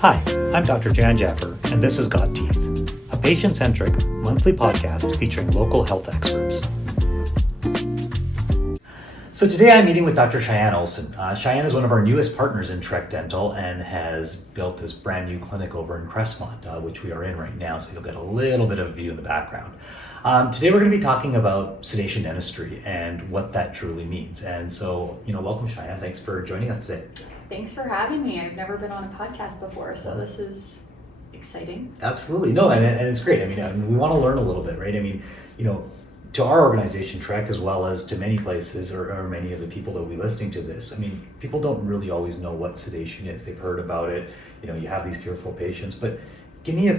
Hi, I'm Dr. Jan Jaffer, and this is Got Teeth, a patient-centric monthly podcast featuring local health experts. So today I'm meeting with Dr. Cheyenne Olson. Cheyenne is one of our newest partners in Trek Dental and has built this brand new clinic over in Crestmont, which we are in right now, so you'll get a little bit of a view in the background. Today we're going to be talking about sedation dentistry and what that truly means. And so, welcome Cheyenne. Thanks for joining us today. Thanks for having me. I've never been on a podcast before, so this is exciting. Absolutely. No, and it's great. I mean, we want to learn a little bit, right? To our organization, Trek, as well as to many places or many of the people that will be listening to this, people don't really always know what sedation is. They've heard about it. You have these fearful patients, but give me a,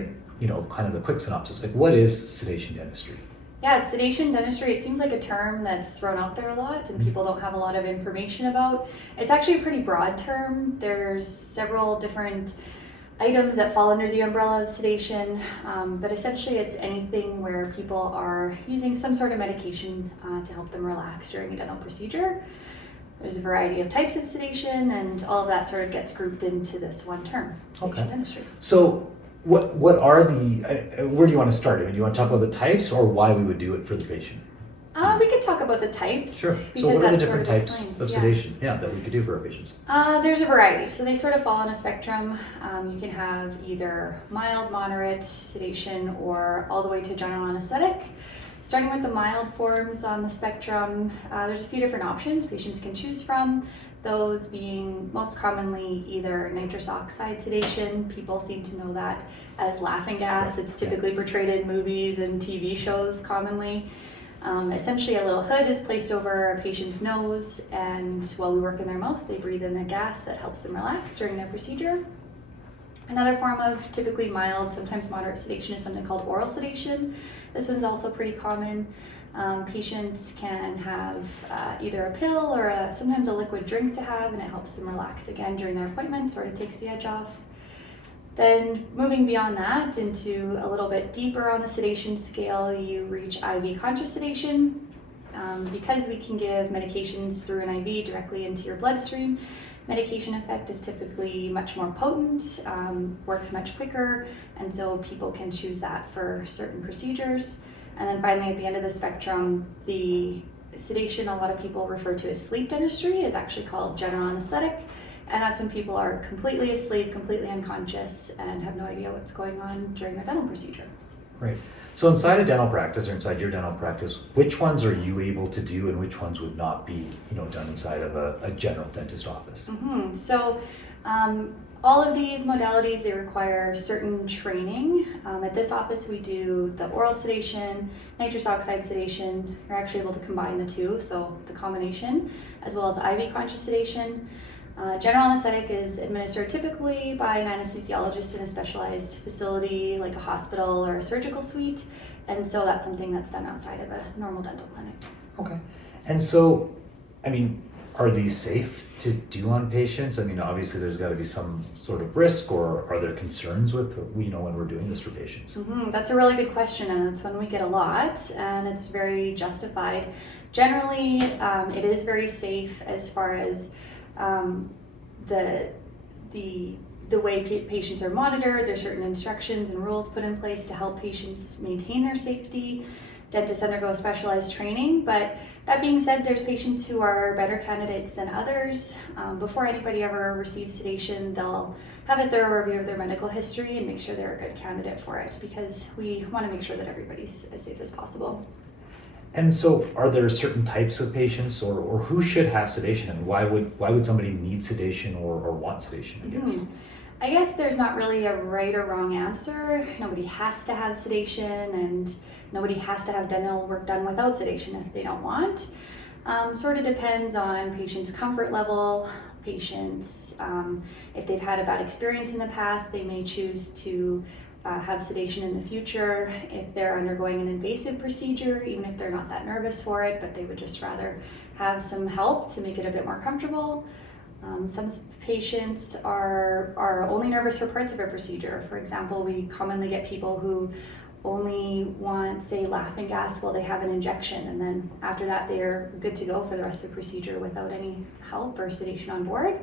kind of the quick synopsis. Like, what is sedation dentistry? Yeah, sedation dentistry, it seems like a term that's thrown out there a lot and people don't have a lot of information about. It's actually a pretty broad term. There's several different items that fall under the umbrella of sedation, but essentially it's anything where people are using some sort of medication to help them relax during a dental procedure. There's a variety of types of sedation, and all of that sort of gets grouped into this one term, sedation dentistry. So what are where do you want to start? Do you want to talk about the types or why we would do it for the patient? We could talk about the types. Sure. So what are the different types of sedation that we could do for our patients? There's a variety. So they sort of fall on a spectrum. You can have either mild, moderate sedation or all the way to general anesthetic. Starting with the mild forms on the spectrum, there's a few different options patients can choose from. Those being most commonly either nitrous oxide sedation. People seem to know that as laughing gas. It's typically portrayed in movies and TV shows commonly. Essentially a little hood is placed over a patient's nose, and while we work in their mouth, they breathe in a gas that helps them relax during their procedure. Another form of typically mild, sometimes moderate sedation is something called oral sedation. This one's also pretty common. Patients can have either a pill or sometimes a liquid drink to have, and it helps them relax again during their appointment, sort of takes the edge off. Then moving beyond that into a little bit deeper on the sedation scale, you reach IV conscious sedation. Because we can give medications through an IV directly into your bloodstream, medication effect is typically much more potent, works much quicker, and so people can choose that for certain procedures. And then finally, at the end of the spectrum, the sedation a lot of people refer to as sleep dentistry is actually called general anesthetic. And that's when people are completely asleep, completely unconscious, and have no idea what's going on during their dental procedure. Right. So inside a dental practice or inside your dental practice, which ones are you able to do and which ones would not be, done inside of a general dentist office? Mm-hmm. So all of these modalities, they require certain training. At this office, we do the oral sedation, nitrous oxide sedation. You're actually able to combine the two, so the combination, as well as IV conscious sedation. General anesthetic is administered typically by an anesthesiologist in a specialized facility like a hospital or a surgical suite, and so that's something that's done outside of a normal dental clinic. Okay. And so, are these safe to do on patients? Obviously there's got to be some sort of risk, or are there concerns with, when we're doing this for patients? Mm-hmm. That's a really good question, and it's one we get a lot, and it's very justified. Generally, it is very safe as far as the way patients are monitored. There's certain instructions and rules put in place to help patients maintain their safety. Dentists undergo specialized training, but that being said, there's patients who are better candidates than others. Before anybody ever receives sedation, they'll have a thorough review of their medical history and make sure they're a good candidate for it, because we want to make sure that everybody's as safe as possible. And so are there certain types of patients or who should have sedation, and why would somebody need sedation or want sedation, I guess? I guess there's not really a right or wrong answer. Nobody has to have sedation, and nobody has to have dental work done without sedation if they don't want. Sort of depends on patients' comfort level, patients, if they've had a bad experience in the past, they may choose to have sedation in the future. If they're undergoing an invasive procedure, even if they're not that nervous for it, but they would just rather have some help to make it a bit more comfortable. Some patients are only nervous for parts of a procedure. For example, we commonly get people who only want, say, laughing gas while they have an injection, and then after that they're good to go for the rest of the procedure without any help or sedation on board.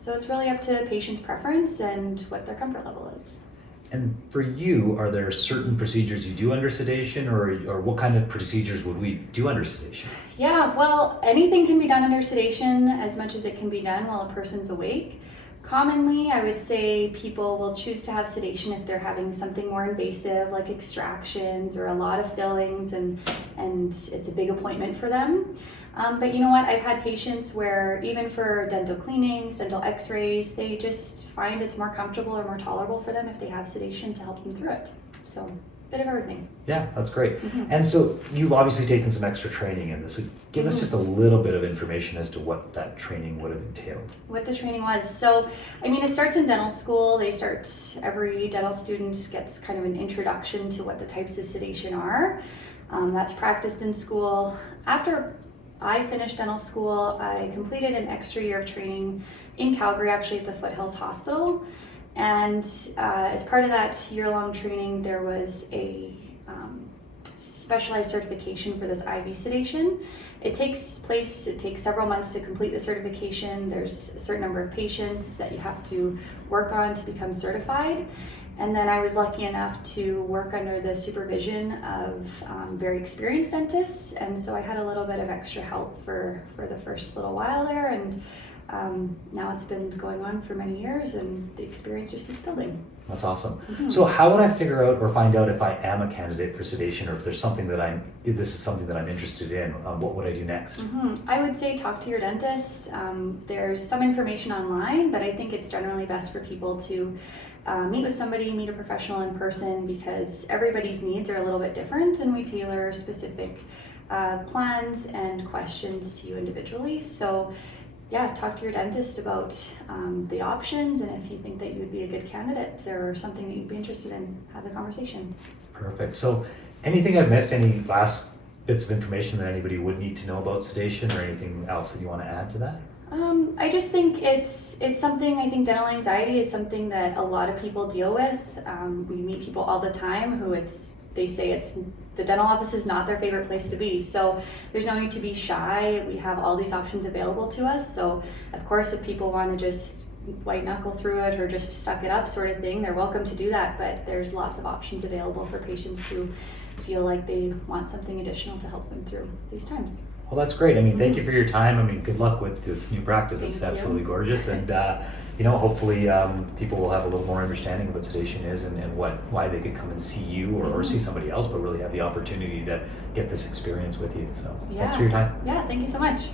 So it's really up to patient's preference and what their comfort level is. And for you, are there certain procedures you do under sedation, or what kind of procedures would we do under sedation? Yeah, well, anything can be done under sedation as much as it can be done while a person's awake. Commonly, I would say people will choose to have sedation if they're having something more invasive like extractions or a lot of fillings and it's a big appointment for them. But you know what, I've had patients where even for dental cleanings, dental x-rays, they just find it's more comfortable or more tolerable for them if they have sedation to help them through it. So, bit of everything. Yeah, that's great. And so you've obviously taken some extra training in this. So give us just a little bit of information as to what that training would have entailed. What the training was. So, I mean, it starts in dental school. Every dental student gets kind of an introduction to what the types of sedation are. That's practiced in school. After I finished dental school, I completed an extra year of training in Calgary, actually at the Foothills Hospital. And as part of that year-long training, there was a specialized certification for this IV sedation. It takes several months to complete the certification. There's a certain number of patients that you have to work on to become certified. And then I was lucky enough to work under the supervision of very experienced dentists. And so I had a little bit of extra help for the first little while there. And now it's been going on for many years and the experience just keeps building. That's awesome. So how would I figure out or find out if I am a candidate for sedation, or if there's something that this is something that I'm interested in? What would I do next? I would say talk to your dentist. There's some information online, but I think it's generally best for people to meet with somebody, meet a professional in person, because everybody's needs are a little bit different and we tailor specific plans and questions to you individually. So yeah, talk to your dentist about the options, and if you think that you would be a good candidate or something that you'd be interested in, have the conversation. Perfect. So anything I've missed, any last bits of information that anybody would need to know about sedation, or anything else that you want to add to that? I just think it's something, I think dental anxiety is something that a lot of people deal with. We meet people all the time who they say the dental office is not their favorite place to be. So there's no need to be shy. We have all these options available to us. So of course, if people want to just white knuckle through it or just suck it up sort of thing, they're welcome to do that. But there's lots of options available for patients who feel like they want something additional to help them through these times. Well, that's great. I mean, thank you for your time. I mean, good luck with this new practice. It's Thank you. absolutely gorgeous. And, hopefully people will have a little more understanding of what sedation is and why they could come and see you or see somebody else, but really have the opportunity to get this experience with you. So thanks for your time. Yeah, thank you so much.